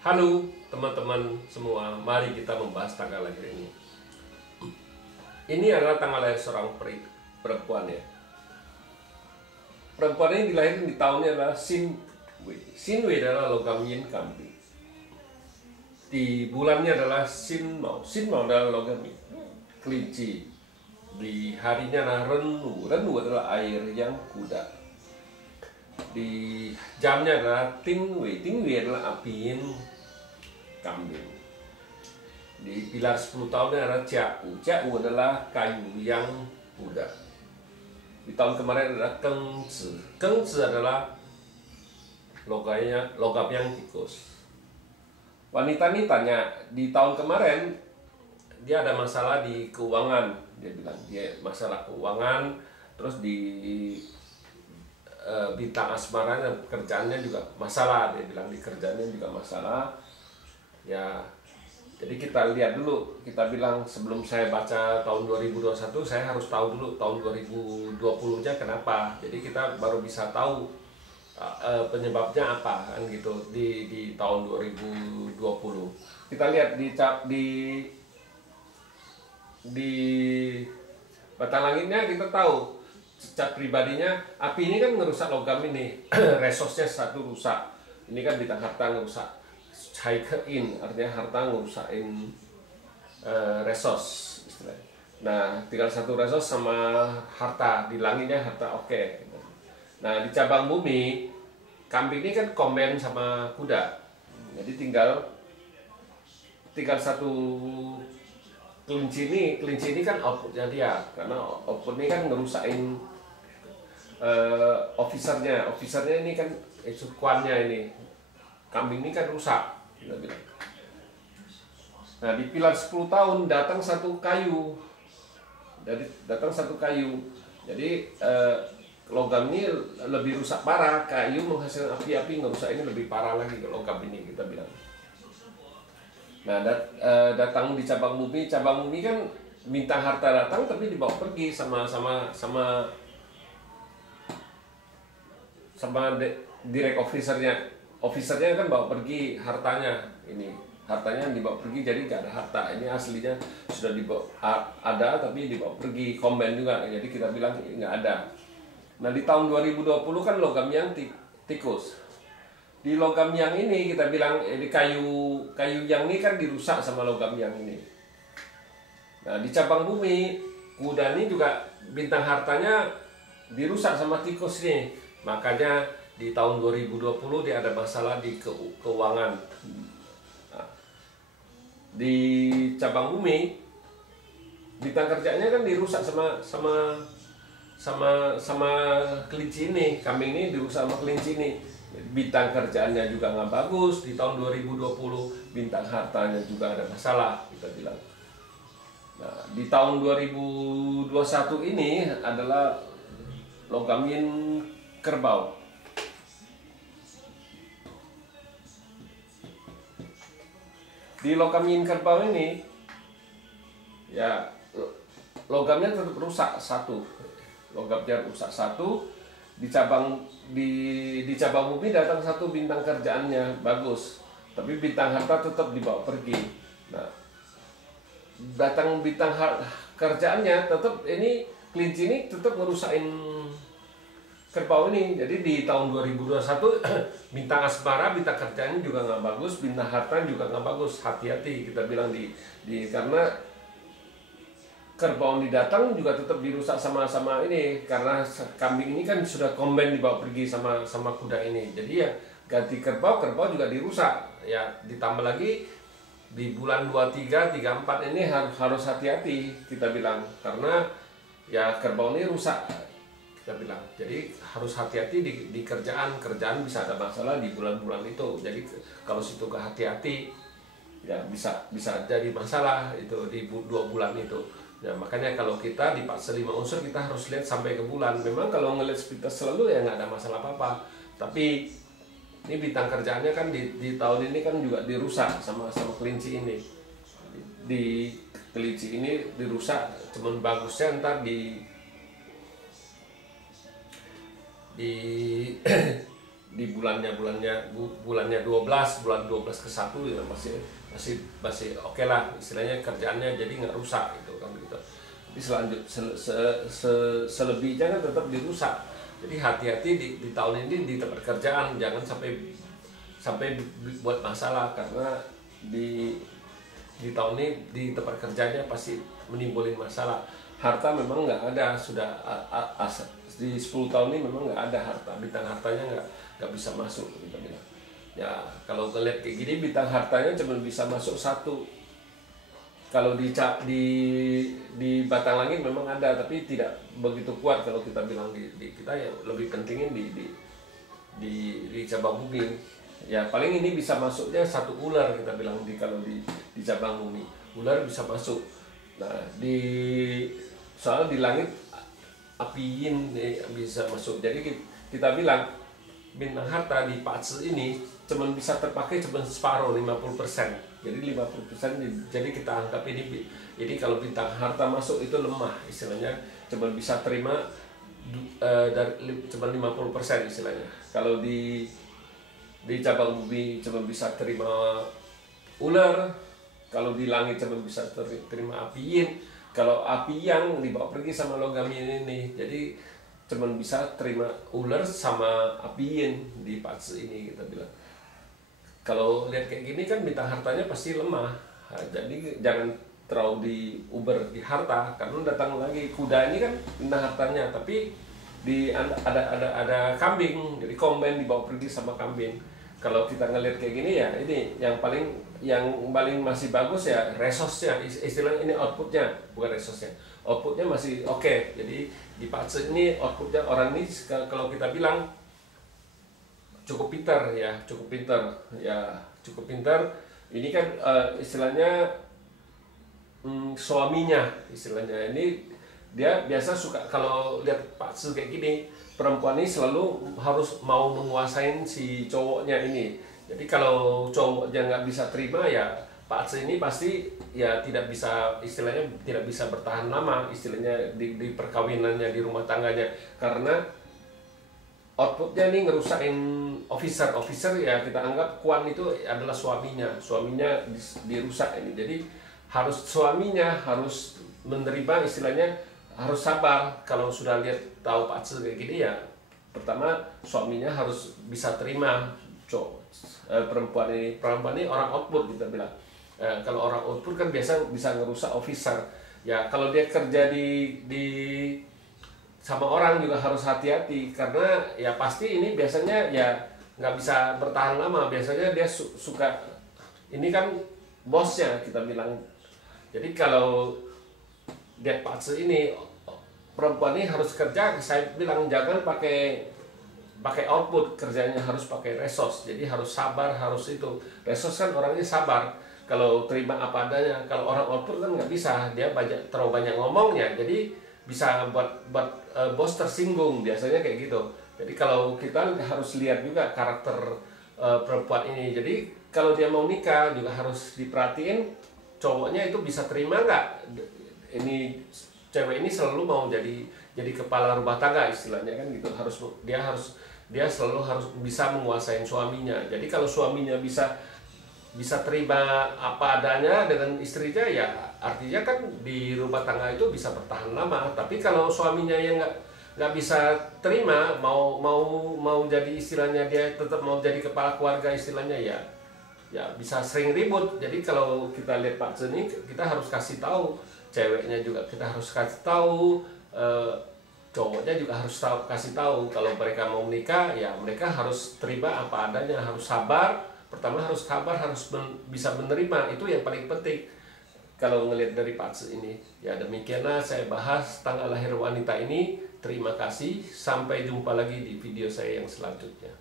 Halo teman-teman semua, mari kita membahas tanggal lahir ini. Ini adalah tanggal lahir seorang perempuan ya. Perempuan ini dilahirkan di tahunnya adalah Sinwe. Sinwe adalah logam yin kambing. Di bulannya adalah Sinmao. Sinmao adalah logam yin kelinci. Di harinya adalah Renu. Renu adalah air yang kuda. Di jamnya adalah Tingwei. Tingwei adalah api yin kambing. Di pilar 10 tahunnya adalah Jiau. Jiau adalah kayu yang muda. Di tahun kemarin adalah Gengzi. Gengzi adalah logam yang tikus. Wanita ini tanya, di tahun kemarin dia ada masalah di keuangan. Dia bilang dia masalah keuangan, terus di bintang asmaranya kerjaannya juga masalah. Dia bilang di kerjaannya juga masalah ya. Jadi kita lihat dulu, kita bilang sebelum saya baca tahun 2021 saya harus tahu dulu tahun 2020 nya kenapa. Jadi kita baru bisa tahu penyebabnya apa kan gitu di tahun 2020. Kita lihat di batang langitnya, kita tahu cat pribadinya. Api ini kan ngerusak logam ini. Resosnya satu rusak. Ini kan bintang harta ngerusak. Cai kein artinya harta ngerusakin resos istilahnya. Nah, tinggal satu resos sama harta. Di langitnya harta oke. Nah, di cabang bumi kambing ini kan komen sama kuda. Jadi tinggal satu kelinci ini kan outputnya dia, karena output ini kan ngerusain officernya ini kan kuannya ini. Kambing ini kan rusak, kita bilang. Nah, di pilar 10 tahun datang satu kayu. Jadi logam ini lebih rusak parah. Kayu menghasilkan api-api, ngerusak ini lebih parah lagi ke logam ini, kita bilang. Nah, datang di cabang bumi kan bintang harta datang tapi dibawa pergi sama direct officernya kan bawa pergi hartanya. Ini hartanya dibawa pergi, jadi gak ada harta. Ini aslinya sudah dibawa ada tapi dibawa pergi, combine juga, jadi kita bilang nggak ada. Nah, di tahun 2020 kan logam yang tikus. Di logam yang ini kita bilang di kayu yang ini kan dirusak sama logam yang ini. Nah, di cabang bumi kuda ini juga bintang hartanya dirusak sama tikus nih. Makanya di tahun 2020 dia ada masalah di keuangan. Nah, di cabang bumi bintang kerjanya kan dirusak sama kelinci ini. Kambing ini dirusak sama kelinci ini. Bintang kerjaannya juga nggak bagus. Di tahun 2020 bintang hartanya juga ada masalah, kita bilang. Nah, di tahun 2021 ini adalah logam yin kerbau. Di logam yin kerbau ini ya logamnya tetap rusak satu. Logamnya rusak satu. Di cabang bumi datang satu bintang kerjaannya bagus, tapi bintang harta tetap dibawa pergi. Nah, datang bintang kerjaannya tetap ini kelinci ini tetap ngerusain kerbau ini. Jadi di tahun 2021 bintang asmara, bintang kerjaannya juga nggak bagus, bintang harta juga nggak bagus. Hati-hati, kita bilang karena kerbau ini datang juga tetap dirusak sama ini, karena kambing ini kan sudah combine dibawa pergi sama kuda ini. Jadi ya ganti kerbau juga dirusak. Ya ditambah lagi di bulan 23, 34 ini harus hati-hati, kita bilang, karena ya kerbau ini rusak, kita bilang. Jadi harus hati-hati di kerjaan bisa ada masalah di bulan-bulan itu. Jadi kalau situ gak hati-hati ya bisa jadi masalah itu di 2 bulan itu. Ya, makanya kalau kita di fase 5 unsur kita harus lihat sampai ke bulan. Memang kalau ngelihat spiritus selalu ya nggak ada masalah apa-apa. Tapi ini bintang kerjaannya kan di tahun ini kan juga dirusak sama kelinci ini. Di kelinci ini dirusak, cuman bagusnya ntar di di bulannya 12, bulan 12 ke 1 ya masih oke lah, istilahnya kerjaannya jadi nggak rusak gitu kan gitu. Tapi selebihnya kan tetap dirusak. Jadi hati-hati di tahun ini di tempat kerjaan, jangan sampai buat masalah, karena di tahun ini di tempat kerjanya pasti menimbulin masalah. Harta memang nggak ada, sudah di 10 tahun ini memang nggak ada harta, bintang hartanya nggak bisa masuk kita bilang. Ya kalau ngeliat kayak gini bintang hartanya cuma bisa masuk 1. Kalau di batang langit memang ada, tapi tidak begitu kuat. Kalau kita bilang di kita ya lebih pentingin di cabang bumi. Ya paling ini bisa masuknya 1 ular kita bilang kalau di cabang bumi ular bisa masuk. Nah soal di langit apiin bisa masuk. Jadi kita bilang bintang harta di Patse ini cuma bisa terpakai cuma separuh, 50%. Jadi 50%, jadi kita anggap ini. Jadi kalau bintang harta masuk itu lemah, istilahnya cuma bisa terima dari cuma 50% istilahnya. Kalau di cabang bumi cuma bisa terima ular, kalau di langit cuma bisa terima apiin. Kalau api yang dibawa pergi sama logam ini, jadi cuma bisa terima ular sama apiin di Patse ini kita bilang. Kalau lihat kayak gini kan bintang hartanya pasti lemah. Nah, jadi jangan terlalu diuber di harta, karena datang lagi kuda ini kan bintang hartanya, tapi ada kambing, jadi combine dibawa pergi sama kambing. Kalau kita ngelihat kayak gini ya ini yang paling masih bagus ya resource-nya, istilahnya ini outputnya, bukan resource-nya, outputnya masih oke. Jadi di Patse ini outputnya orang ini kalau kita bilang cukup pintar. Ini kan istilahnya suaminya, istilahnya ini dia biasa suka kalau lihat Patse kayak gini, perempuan ini selalu harus mau menguasain si cowoknya ini. Jadi kalau cowoknya nggak bisa terima ya Patse ini pasti ya tidak bisa, istilahnya tidak bisa bertahan lama, istilahnya di perkawinannya, di rumah tangganya, karena outputnya nih ngerusakin officer ya. Kita anggap Kwan itu adalah suaminya dirusak ini. Jadi suaminya harus menerima, istilahnya harus sabar. Kalau sudah lihat tahu Patse kayak gini ya, pertama suaminya harus bisa terima perempuan ini orang output kita bilang. Kalau orang output kan biasa bisa ngerusak officer ya. Kalau dia kerja di sama orang juga harus hati-hati, karena ya pasti ini biasanya ya nggak bisa bertahan lama. Biasanya dia suka, ini kan bosnya kita bilang. Jadi kalau dia Patse ini, perempuan ini harus kerja, saya bilang jangan pakai output, kerjanya harus pakai resource. Jadi harus sabar, harus itu. Resource kan orangnya sabar, kalau terima apa adanya. Kalau orang output kan nggak bisa, dia terlalu banyak ngomongnya, jadi bisa buat bos tersinggung, biasanya kayak gitu. Jadi kalau kita harus lihat juga karakter perempuan ini. Jadi kalau dia mau nikah juga harus diperhatiin cowoknya itu bisa terima nggak. Ini cewek ini selalu mau jadi kepala rumah tangga istilahnya kan gitu. Dia selalu harus bisa menguasai suaminya. Jadi kalau suaminya bisa terima apa adanya dengan istrinya ya artinya kan di rumah tangga itu bisa bertahan lama. Tapi kalau suaminya yang nggak bisa terima, mau jadi, istilahnya dia tetap mau jadi kepala keluarga istilahnya ya bisa sering ribut. Jadi kalau kita lihat Patse ini, kita harus kasih tahu ceweknya juga, kita harus kasih tahu cowoknya juga harus kasih tahu kalau mereka mau menikah ya mereka harus terima apa adanya, harus sabar. Pertama harus sabar, harus bisa menerima, itu yang paling penting kalau ngelihat dari Patse ini. Ya demikianlah saya bahas tanggal lahir wanita ini. Terima kasih, sampai jumpa lagi di video saya yang selanjutnya.